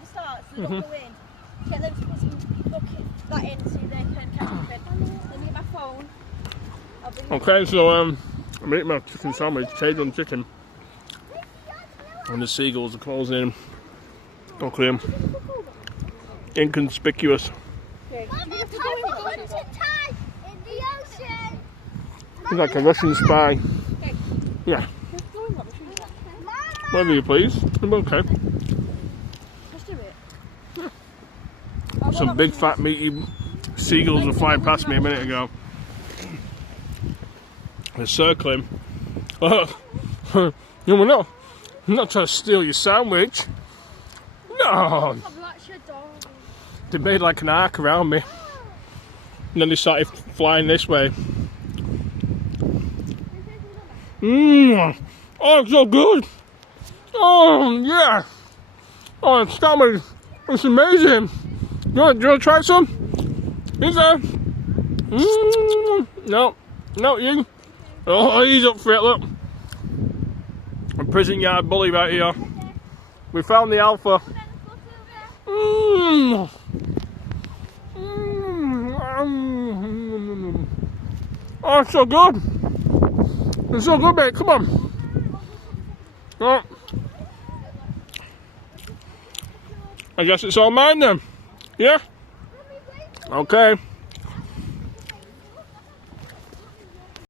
at the start, so they don't go in. Get them to put some bucket that in so they can catch up in. Let me get my phone. Okay, so I'm eating my chicken sandwich, Cajun chicken. And the seagulls are closing in. Look at him. Inconspicuous. He's like a Russian spy. Yeah. Whatever you please. I'm okay. Let's do it. Some big fat meaty seagulls were flying past me a minute ago. They're circling. I'm not trying to steal your sandwich. No. They made like an arc around me. And then they started flying this way. Oh, it's so good. Oh, yeah. Oh, it's sandwich. It's amazing. Do you want to try some? Is there? No. No, you. Oh, he's up for it, look. A prison yard bully right here. We found the alpha. Oh, it's so good. It's so good, mate. Come on. Oh. I guess it's all mine then. Yeah? Okay.